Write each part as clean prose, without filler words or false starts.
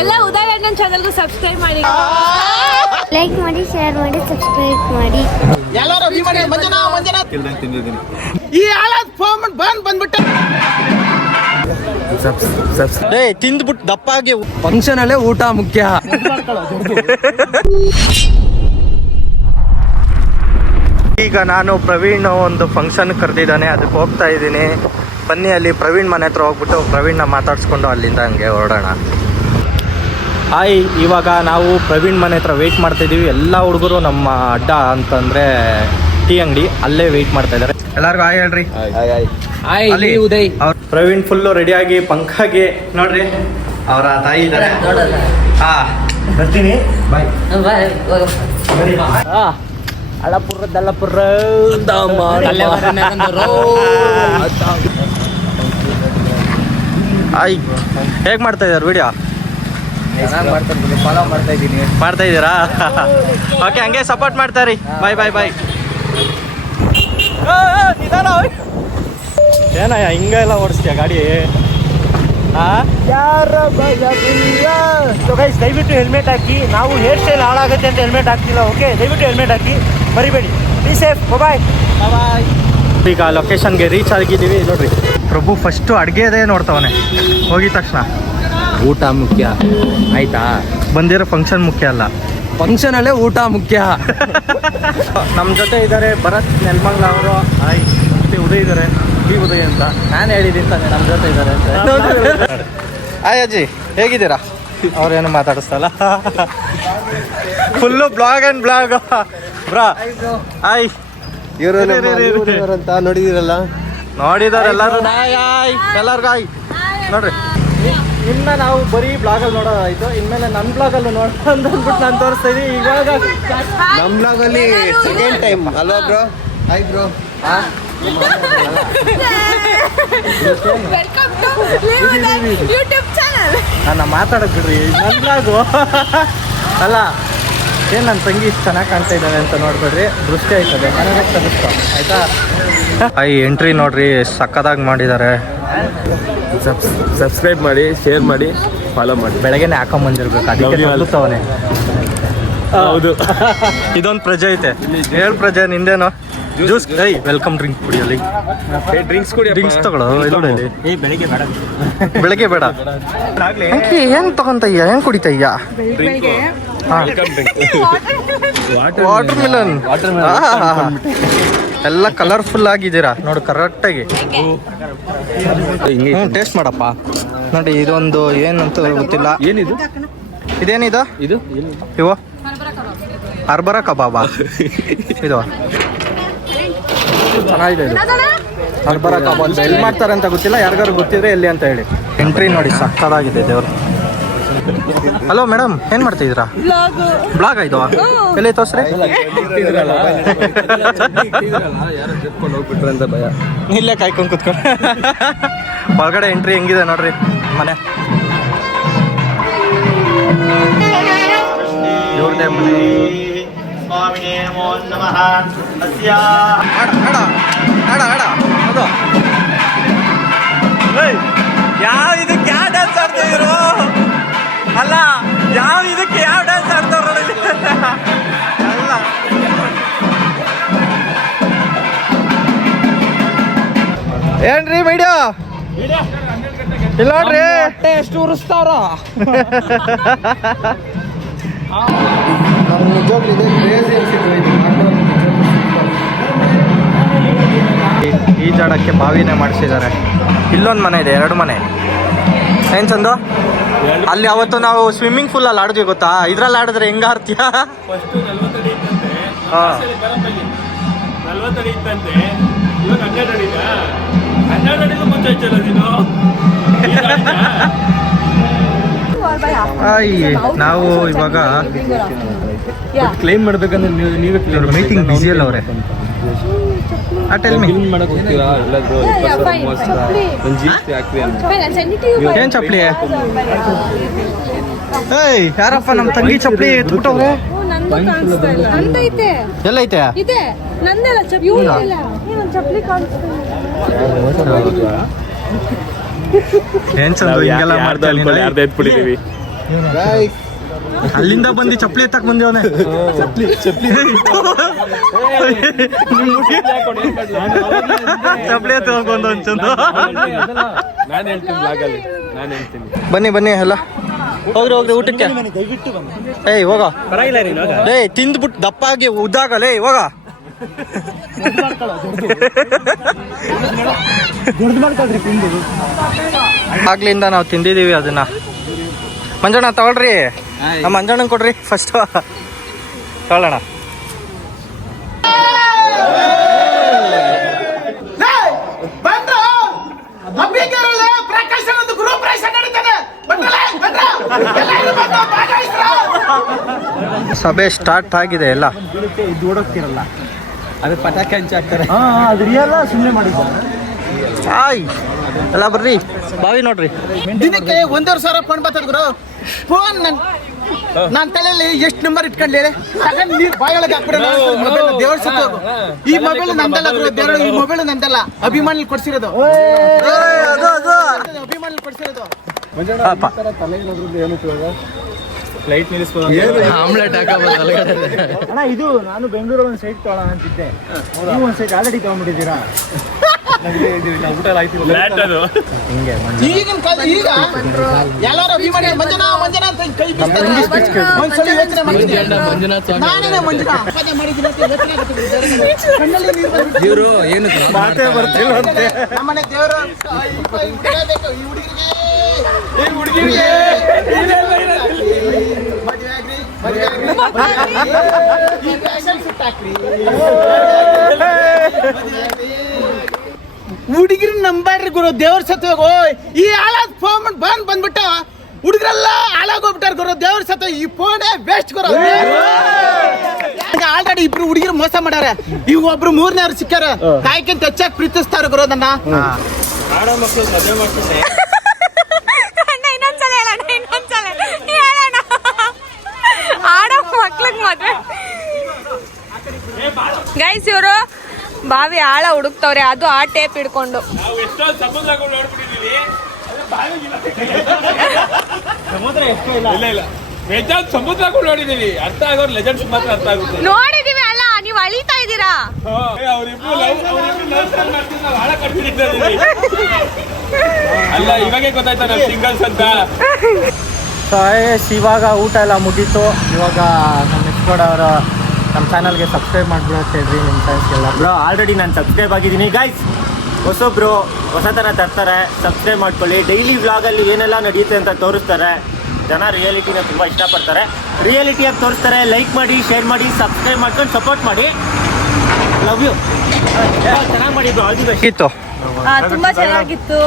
ಎಲ್ಲ ಉದಯ ಅಣ್ಣನ್ ಚಾನೆಲ್ಗೂ ಸಬ್ಸ್ಕ್ರೈಬ್ ಮಾಡಿ, ಲೈಕ್ ಮಾಡಿ, ಶೇರ್ ಮಾಡಿ, ಸಬ್ಸ್ಕ್ರೈಬ್ ಮಾಡಿ. ಎಲ್ಲರೂ ಈ ಹಾಳಾದ ಫೋನ್ ಬಂದ್ಬಿಟ್ಟೆ ತಿಂದ್ಬಿಟ್ಟು ದಪ್ಪಾಗಿ. ಫಂಕ್ಷನ್ ಅಲ್ಲೇ ಊಟ ಮುಖ್ಯ. ಈಗ ನಾನು ಪ್ರವೀಣ್ ಒಂದು ಫಂಕ್ಷನ್ ಕರೆದಿದ್ದಾನೆ, ಅದಕ್ಕೆ ಹೋಗ್ತಾ ಇದ್ದೀನಿ. ಬನ್ನಿ ಅಲ್ಲಿ ಪ್ರವೀಣ್ ಮನೆ ಹತ್ರ ಹೋಗ್ಬಿಟ್ಟು ಪ್ರವೀಣ್ನ ಮಾತಾಡ್ಸ್ಕೊಂಡು ಅಲ್ಲಿಂದ ಹಂಗೆ ಹೊರಡೋಣ. ಹಾಯ್, ಇವಾಗ ನಾವು ಪ್ರವೀಣ್ ಮನೆ ಹತ್ರ ವೆಯ್ಟ್ ಮಾಡ್ತಾಯಿದ್ದೀವಿ. ಎಲ್ಲ ಹುಡುಗರು ನಮ್ಮ ಅಡ್ಡ ಅಂತಂದರೆ ಟೀ ಅಂಗಡಿ, ಅಲ್ಲೇ ವೆಯ್ಟ್ ಮಾಡ್ತಾ ಇದ್ದಾರೆ. ಎಲ್ಲರಿಗೂ ಹಾಯ್ ಹೇಳ್ರಿ. ಅಲ್ಲಿ ಉದಯ್ ಪ್ರವೀಣ್ ಫುಲ್ಲು ರೆಡಿಯಾಗಿ ಪಂಕಾಗಿ ನೋಡ್ರಿ, ಅವರ ತಾಯಿ ಇದ್ದಾರೆ. ಹಾಂ, ಬರ್ತೀನಿ, ಬಾಯ್. ಅಳಪುರ ಹಾಯ್, ಹೇಗೆ ಮಾಡ್ತಾ ಇದ್ದಾರೆ ವಿಡಿಯೋ? ಫಾಲೋ ಮಾಡ್ತಾ ಇದ್ದೀನಿ. ಮಾಡ್ತಾ ಇದ್ದೀರಾ? ಓಕೆ, ಹಂಗೆ ಸಪೋರ್ಟ್ ಮಾಡ್ತಾರಿ. ಬಾಯ್ ಬಾಯ್ ಬಾಯ್. ಏನಯ್ಯ ಹಿಂಗೆಲ್ಲ ಓಡಿಸ್ತೀಯ ಗಾಡಿ? ದಯವಿಟ್ಟು ಹೆಲ್ಮೆಟ್ ಹಾಕಿ. ನಾವು ಹೇರ್ ಸ್ಟೈಲ್ ಹಾಳಾಗುತ್ತೆ ಅಂತ ಹೆಲ್ಮೆಟ್ ಹಾಕ್ತಿಲ್ಲ. ಓಕೆ, ದಯವಿಟ್ಟು ಹೆಲ್ಮೆಟ್ ಹಾಕಿ, ಬರಿಬೇಡಿ. Be safe. Bye bye. ಈಗ ಲೊಕೇಶನ್ಗೆ ರೀಚ್ ಆಗಿದ್ದೀವಿ. ನೋಡ್ರಿ, ಪ್ರಭು ಫಸ್ಟು ಅಡುಗೆದೇ ನೋಡ್ತಾವನೆ. ಹೋಗಿದ ತಕ್ಷಣ ಊಟ ಮುಖ್ಯ ಆಯ್ತಾ? ಬಂದಿರೋ ಫಂಕ್ಷನ್ ಮುಖ್ಯ ಅಲ್ಲ, ಫಂಕ್ಷನ್ ಅಲ್ಲೇ ಊಟ ಮುಖ್ಯ. ನಮ್ಮ ಜೊತೆ ಇದ್ದಾರೆ ಭರತ್ ನೆಲ್ಮಂಗ್ಲ ಅವರು. ಹಾಯ್, ಮತ್ತೆ ಉದಯ್ ಇದ್ದಾರೆ, ಈ ಉದಯ್ ಅಂತ. ನಾನು ಹೇಳಿದ್ದೀನಿ ತಾನೆ ನಮ್ಮ ಜೊತೆ ಇದ್ದಾರೆ ಅಂತ. ಹಾಯ್ ಅಜ್ಜಿ, ಹೇಗಿದ್ದೀರಾ? ಅವ್ರೇನು ಮಾತಾಡಿಸ್ತಲ್ಲ. Full blog and blog bro. Hi, ಅಂತ ನೋಡಿದಿರಲ್ಲ, ನೋಡಿದಾರೆ ಎಲ್ಲರೂ. ಎಲ್ಲರಿಗೂ ಹಾಯ್. ನೋಡ್ರಿ, ಇನ್ನು ನಾವು ಬರೀ ಬ್ಲಾಗಲ್ಲಿ ನೋಡೋದಾಯ್ತು, ಇನ್ಮೇಲೆ ನನ್ನ ಬ್ಲಾಗಲ್ಲೂ ನೋಡೋಣ ಅಂದ್ಬಿಟ್ಟು ನಾನು ತೋರಿಸ್ತಾ ಇದ್ದೀನಿ. ಇವಾಗ ನಮ್ಮ ಬ್ಲಾಗಲ್ಲಿ ಸೆಕೆಂಡ್ ಟೈಮ್ ಅಲ್ವಾ bro? Hi bro. Welcome to YouTube channel. ನನ್ನ ಮಾತಾಡೋದು ಬಿಡ್ರಿ, ನನ್ನ ಬ್ಲಾಗು ಅಲ್ಲ. ಏನು ನನ್ನ ತಂಗಿ ಇಷ್ಟು ಚೆನ್ನಾಗಿ ಕಾಣ್ತಾ ಇದ್ದಾನೆ ಅಂತ ನೋಡ್ಬೇಡ್ರಿ, ದೃಷ್ಟಿ ಆಯ್ತದೆ, ನನಗೆ ತರಿಸ್ತಾ ಆಯ್ತಾ? ಹಾಯ್, ಎಂಟ್ರಿ ನೋಡ್ರಿ, ಸಕ್ಕದಾಗಿ ಮಾಡಿದ್ದಾರೆ. ಸಬ್ಸ್ಕ್ರೈಬ್ ಮಾಡಿ, ಶೇರ್ ಮಾಡಿ, ಫಾಲೋ ಮಾಡಿ. ಬೆಳಗ್ಗೆನೆ ಹಾಕೊಂಬಂದಿರ್ಬೇಕು, ಅದಕ್ಕೆ ತಲುಪ್ತವನೆ. ಹೌದು, ಇದೊಂದು ಪ್ರಜೆ ಐತೆ. ಹೇಳು ಪ್ರಜೆ, ನಿಂದೇನು? ಜ್ಯೂಸ್. ವೆಲ್ಕಮ್ ಡ್ರಿಂಕ್ ಕುಡಿಯಲ್ಲಿ. ಡ್ರಿಂಕ್ಸ್ ತಗೊಳ್ಳೋ. ಬೆಳಗ್ಗೆ ಬೇಡ. ಹೆಂಗ್ ತಗೊಂತಯ್ಯ, ಹೆಂಗ್ ಕುಡಿತಯ್ಯ? ವಾಟರ್ ಮಿಲನ್. ಎಲ್ಲ ಕಲರ್ಫುಲ್ ಆಗಿದ್ದೀರಾ ನೋಡು, ಕರೆಕ್ಟಾಗಿ. ಟೇಸ್ಟ್ ಮಾಡಪ್ಪ. ನೋಡಿ, ಇದೊಂದು ಏನಂತ ಗೊತ್ತಿಲ್ಲ. ಏನಿದು? ಇದೇನಿದು? ಇದು ಇವು ಅರ್ಬರ ಕಬಾಬಾ. ಇದು ಚೆನ್ನಾಗಿದೆ. ಇದು ಅರ್ಬರ ಕಬಾಬ್ ಎಲ್ಲಿ ಮಾಡ್ತಾರೆ ಅಂತ ಗೊತ್ತಿಲ್ಲ, ಯಾರಿಗಾರು ಗೊತ್ತಿದ್ರೆ ಎಲ್ಲಿ ಅಂತ ಹೇಳಿ. ಎಂಟ್ರಿ ನೋಡಿ, ಸಕ್ಕದಾಗಿದೆ ದೇವ್ರು. ಹಲೋ ಮೇಡಮ್, ಏನು ಮಾಡ್ತಿದ್ದೀರಾ? ಬ್ಲಾಗ್ ಆಯ್ತು, ಎಲ್ಲಿ ತೋರ್ಸ್ರಿ. ಹೋಗ್ಬಿಟ್ರೆ ಅಂತ ಭಯ. ಇಲ್ಲೇ ಕಾಯ್ಕೊಂಡು ಕುತ್ಕೊಂಡು. ಹೊರಗಡೆ ಎಂಟ್ರಿ ಹೆಂಗಿದೆ ನೋಡ್ರಿ ಮನೆ. ಇವ್ರದೇ ಮನೆ. ಯಾವ ಇದಕ್ಕೆ ಯಾವ ಡ್ಯಾನ್ಸ್ ಆಡ್ತಿದ್ರು? ಅಲ್ಲ, ಯಾವ ಇದಕ್ಕೆ ಯಾವ ಡ್ಯಾನ್ಸ್ ಆಡ್ತಾರ? ಅಲ್ಲ, ಏನ್ರಿ ವಿಡಿಯೋ ಇಲ್ಲ ನೋಡ್ರಿ, ಎಷ್ಟು ಉರಿಸ್ತಾರ. ಈಜಾಡಕ್ಕೆ ಬಾವಿನೇ ಮಾಡಿಸಿದ್ದಾರೆ. ಇಲ್ಲೊಂದು ಮನೆ ಇದೆ, 2 ಮನೆ. ಏನ್ ಚಂದು? ಅಲ್ಲಿ ಅವತ್ತು ನಾವು ಸ್ವಿಮ್ಮಿಂಗ್ ಪೂಲ್ ಅಲ್ಲಿ ಆಡಿದ್ವಿ ಗೊತ್ತಾ? ಇದ್ರಲ್ಲಿ ಆಡಿದ್ರೆ ಹೆಂಗ ಆಡ್ತೀಯ? ನಾವು ಇವಾಗ ಕ್ಲೈಮ್ ಮಾಡ್ಬೇಕಂದ್ರೆ ನೀವೇ ಮೀಟಿಂಗ್ ಬಿಸಿ ಅಲ್ಲ ಅವ್ರೆ. ಏನ್ ಚಪ್ಲಿ? ಯಾರಪ್ಪ ನಮ್ಮ ತಂಗಿ ಚಪ್ಲಿ ಎತ್ಬಿಟ್ಟವ್ರೆ. ಎಲ್ಲೈತೆ? ಏನ್ ಚಂದ ಹಿಂಗೆಲ್ಲ ಮಾಡ್ತಾ ಯಾರ್ದು ಎತ್ಬಿಟ್ಟಿದೀವಿ. ಅಲ್ಲಿಂದ ಬಂದು ಚಪ್ಪಲಿ ಎತ್ತಕ್ ಬಂದೇವನೆ. ಚಪ್ಪಲಿ ಎತ್ತ ಬಂದು ಒಂಚೂರು. ಬನ್ನಿ ಬನ್ನಿ ಎಲ್ಲ ಹೋಗ್ರಿ ಹೋಗ್ರಿ ಊಟಕ್ಕೆ. ಏಯ್ ಹೋಗ. ಏಯ್ ತಿಂದ್ಬಿಟ್ಟು ದಪ್ಪ ಆಗಿ ಉದ್ದಾಗಲೇ ಹೋಗ. ಆಗ್ಲಿಂದ ನಾವು ತಿಂದಿದೀವಿ ಅದನ್ನ. ಮಂಜಣ್ಣ ತಗೊಳ್ರಿ, ನಮ್ಮ ಮಂಜಣ್ಣಂಗೆ ಕೊಡ್ರಿ ಫಸ್ಟ್ ತಗೊಳ್ಳೋಣ. ಸಭೆ ಸ್ಟಾರ್ಟ್ ಆಗಿದೆ ಎಲ್ಲ. ಓಡೋಗ್ತಿರಲ್ಲ ಅದು ಪಟಾಕಿ ಹಂಚಾಕ್ತಾರೆ. ಅದು ರಿಯಲ್ ಸುಮ್ಮನೆ ಮಾಡಿದ್ದಾರೆ. ಆಯ್ ಎಲ್ಲ ಬರ್ರಿ ಬಾವಿ ನೋಡ್ರಿ. ದಿನಕ್ಕೆ 1,500 ಫೋನ್ ಬರ್ತದ ಗುರು. ಫೋನ್ ನಾನ್ ತಲೆಯಲ್ಲಿ ಎಷ್ಟು ನಂಬರ್ ಇಟ್ಕೊಂಡ್ಲಿ ನೀರ್ ಬಾಯೊಳಗೆ ಹಾಕ್ಬಿಡೋಣ. ಮೊಬೈಲ್ ದೇವ್ರ ಸುತ್ತ ಈ ಮೊಬೈಲ್ ನಂದಲ್ಲ ಗುರು, ದೇವ್ರ ಈ ಮೊಬೈಲ್ ನಂದಲ್ಲ, ಅಭಿಮಾನಿ ಕೊಡ್ಸಿರೋದು. ಅಭಿಮಾನಿ ಕೊಡ್ಸಿರೋದು. ಲೈಟ್ ನಿಲ್ಲಿಸ್ಬೋದು. ಆಮ್ಲೆಟ್ ಹಾಕಬಹುದು. ಅಣ್ಣ ಇದು ನಾನು ಬೆಂಗಳೂರಲ್ಲಿ ಒಂದು ಸೈಟ್ ತಗೊಳ್ಳೋಣ ಅಂತಿದ್ದೆ. ನೀವು ಒಂದು ಸೈಟ್ ಆಲ್ರೆಡಿ ತಗೊಂಡ್ಬಿಟ್ಟಿದ್ದೀರಾ. ಈಗಿನ ಕಾಲ ಈಗ ಎಲ್ಲಾರು ಅಭಿಮಾನಿ ಮಂಜನ ಮಂಜನ ಅಂತ ಕೈ ಬೀಸ್ತಾರೆ. ಒಂದ್ಸಲ ಯೋಚನೆ ಮಾಡ್ತಿದ್ದೆ ನಾನೇ ಮಂಜನ ಪದ ಮಾಡಿದ್ದೀನಿ ಅಂತ ಯೋಚನೆ ಆಗ್ತಿದೆ. ಕಣ್ಣಲ್ಲಿ ನೀರು ಬಂದ್ಬಿಟ್ಟು ಏನು ಮಾತೇ ಬರ್ತಿಲ್ಲ ಅಂತೆ. ನಮ್ಮನೆ ದೇವರು ಈ ಹುಡುಗಿಗೆ ಮದುವೆ ಆಗ್ರಿ ಈ ಫ್ಯಾಷನ್ ಸೆಟ್ ಹಾಕ್ರಿ. ಹುಡುಗಿರ ನಂಬಾಡ್ರಿ ಗುರು, ದೇವ್ರ ಸತ್ವ. ಈ ಹಾಳಾದ ಫೋನ್ ಬಂದ್ಬಿಟ್ಟ ಹುಡುಗರೆಲ್ಲ ಹಾಳಾಗೋಗ್ಬಿಟ್ಟಾರ ಗುರು. ದೇವ್ರ ಸತ್ವ ಈ ಫೋನೇ ವೇಸ್ಟ್ ಗುರು. ಆಲ್ರೆಡಿ ಇಬ್ರು ಹುಡುಗಿರು ಮೋಸ ಮಾಡ್ಯಾರ. ಈಗ ಒಬ್ರು 3ನೇವ್ರು ಸಿಕ್ಕಾರ. ಕಾಯ್ಕೊಂತ ಹೆಚ್ಚಾಗಿ ಪ್ರೀತಿಸ್ತಾರ ಗುರು ನನ್ನ. ಗೈಸ್ ಇವರು ಬಾವಿ ಆಳ ಹುಡುಕ್ತವ್ರೆ, ಅದು ಆ ಟೇಪ್ ಹಿಡ್ಕೊಂಡು. ನೋಡಿದೀವಿ, ಅರ್ಥ ಆಗೋರು ಲೆಜೆಂಡ್ಸ್ ಮಾತ್ರ ಅರ್ಥ ಆಗುತ್ತೆ. ನೋಡಿದೀವಿ ಅಲ್ಲ, ನೀವು ಅಳಿತಾ ಇದ್ದೀರಾ. ಅಲ್ಲ ಇವಾಗೆ ಗೊತ್ತಾಯ್ತಾ ನಾವು ಸಿಂಗಲ್ಸ್ ಅಂತ. ಇವಾಗ ಊಟ ಎಲ್ಲ ಮುಗೀತು. ಇವಾಗ ನಮ್ಮ ಮಿಸ್ಕೋಡ್ ಅವರ ನಮ್ಮ ಚಾನಲ್ಗೆ ಸಬ್ಸ್ಕ್ರೈಬ್ ಮಾಡಿಬಿಡುತ್ತೆ ಹೇಳ್ರಿ ನಿಮ್ಮ ಫ್ರೆಂಡ್ಸ್ಗೆಲ್ಲ. ಬ್ರೋ ಆಲ್ರೆಡಿ ನಾನು ಸಬ್ಸ್ಕ್ರೈಬ್ ಆಗಿದ್ದೀನಿ ಗೈಸ್. ಹೊಸೊಬ್ರು ಹೊಸ ಥರ ತರ್ತಾರೆ, ಸಬ್ಸ್ಕ್ರೈಬ್ ಮಾಡ್ಕೊಳ್ಳಿ. ಡೈಲಿ ವ್ಲಾಗಲ್ಲಿ ಏನೆಲ್ಲ ನಡೆಯುತ್ತೆ ಅಂತ ತೋರಿಸ್ತಾರೆ. ಜನ ರಿಯಾಲಿಟಿನ ತುಂಬ ಇಷ್ಟಪಡ್ತಾರೆ, ರಿಯಾಲಿಟಿಯಾಗಿ ತೋರಿಸ್ತಾರೆ. ಲೈಕ್ ಮಾಡಿ, ಶೇರ್ ಮಾಡಿ, ಸಬ್ಸ್ಕ್ರೈಬ್ ಮಾಡ್ಕೊಂಡು ಸಪೋರ್ಟ್ ಮಾಡಿ. Love you. ಚೆನ್ನಾಗಿ ಮಾಡಿದ್ರು. All the best. ಇತ್ತು ತುಂಬಾ ಚೆನ್ನಾಗಿತ್ತು.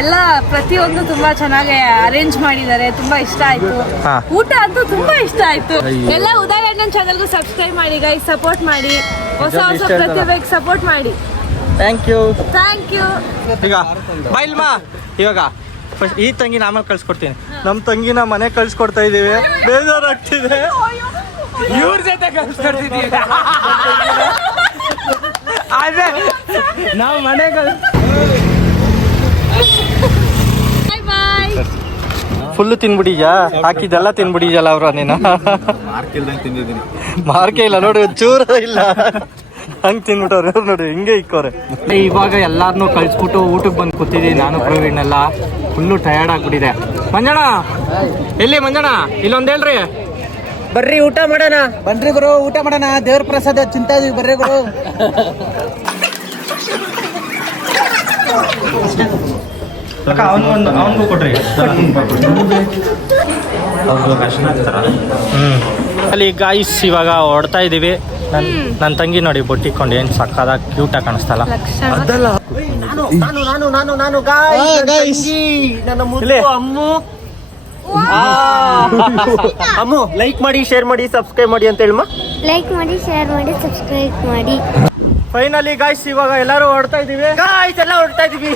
ಎಲ್ಲ ಪ್ರತಿಯೊಂದು ತುಂಬಾ ಚೆನ್ನಾಗಿ ಅರೇಂಜ್ ಮಾಡಿದ್ದಾರೆ. ತುಂಬಾ ಇಷ್ಟ ಆಯ್ತು. ಊಟ ಅಂತೂ ತುಂಬಾ ಇಷ್ಟ ಆಯ್ತು. ಎಲ್ಲ ಉದಯ್ ಅಣ್ಣನ್ ಚಾನಲ್ಗೂ ಸಬ್ಸ್ಕ್ರೈಬ್ ಮಾಡಿ ಗೈಸ್, ಸಪೋರ್ಟ್ ಮಾಡಿ. ಹೊಸ ಹೊಸ ಪ್ರತಿಭೆಗೆ ಸಪೋರ್ಟ್ ಮಾಡಿ. Thank you. ಈಗ ಬಾಯಿಲ್ಮಾ ಇವಾಗ ಫಸ್ಟ್ ಈ ತಂಗಿನ ಆಮೇಲೆ ಕಳ್ಸ್ಕೊಡ್ತೀನಿ. ನಮ್ಮ ತಂಗಿನ ಮನೆ ಕಳ್ಸ್ಕೊಡ್ತಾ ಇದೀವಿ. ಬೇಜಾರಾಗ್ತಿದೆ. ಇವ್ರ ಜೊತೆ ಕಳ್ಸ್ಕೊಡ್ತಿದ್ದೀವಿ. ಅದೇ ನಾವು ಮನೆ ಫುಲ್ಲು ತಿನ್ಬಿಡಿಜಾ, ಹಾಕಿದ್ದೆಲ್ಲ ತಿನ್ಬಿಡಿಜಲ್ಲ ಅವ್ರ. ನೀನು ಮಾರ್ಕೆ ಇಲ್ಲ ನೋಡಿ, ಚೂರ ಇಲ್ಲ, ಹಂಗೆ ತಿನ್ಬಿಟ್ಟವ್ರೆ ನೋಡಿ, ಹಿಂಗೆ ಇಕ್ಕೋರೆ. ಇವಾಗ ಎಲ್ಲಾರನ್ನೂ ಕಳ್ಸ್ಬಿಟ್ಟು ಊಟಕ್ಕೆ ಬಂದು ಕೂತಿದ್ದೀವಿ. ನಾನು ಪ್ರವೀಣ್ ಎಲ್ಲ ಫುಲ್ಲು ಟಯರ್ಡ್ ಆಗ್ಬಿಟ್ಟಿದೆ. ಮಂಜಣ್ಣ ಎಲ್ಲಿ ಮಂಜಣ್ಣ? ಇಲ್ಲೊಂದು ಹೇಳ್ರಿ, ಬರ್ರಿ ಊಟ ಮಾಡೋಣ. ಬನ್ರಿ ಗುರು, ಊಟ ಮಾಡೋಣ. ದೇವ್ರ ಪ್ರಸಾದ ಚಿಂತಾ ಇದೀವಿ, ಬರ್ರಿ ಗುರು. ಅವನಿಗೂ ಕೊಡ್ರಿ. ಅಲ್ಲಿ ಗಾಯ್ಸ್ ಇವಾಗ ಹೊಡ್ತಾ ಇದೀವಿ. ನನ್ನ ತಂಗಿ ನೋಡಿ ಬೊಟ್ಟಿಕೊಂಡು ಏನು ಸಕ್ಕದಾಗಿ ಕ್ಯೂಟಾಗಿ ಕಾಣಿಸ್ತಲ್ಲ. ನಾನು ನನ್ನ ಮುದ್ದು ಅಮ್ಮು ಲೈಕ್ ಮಾಡಿ, ಶೇರ್ ಮಾಡಿ, ಸಬ್ಸ್ಕ್ರೈಬ್ ಮಾಡಿ ಅಂತ ಹೇಳಮ್ಮ. ಲೈಕ್ ಮಾಡಿ, ಶೇರ್ ಮಾಡಿ, ಸಬ್ಸ್ಕ್ರೈಬ್ ಮಾಡಿ. ಫೈನಲಿ ಗಾಯ್ಸ್ ಇವಾಗ ಎಲ್ಲರೂ ಹೊಡ್ತಾ ಇದೀವಿ. ಗಾಯ್ಸ್ ಎಲ್ಲ ಹೊರಡ್ತಾ ಇದೀವಿ.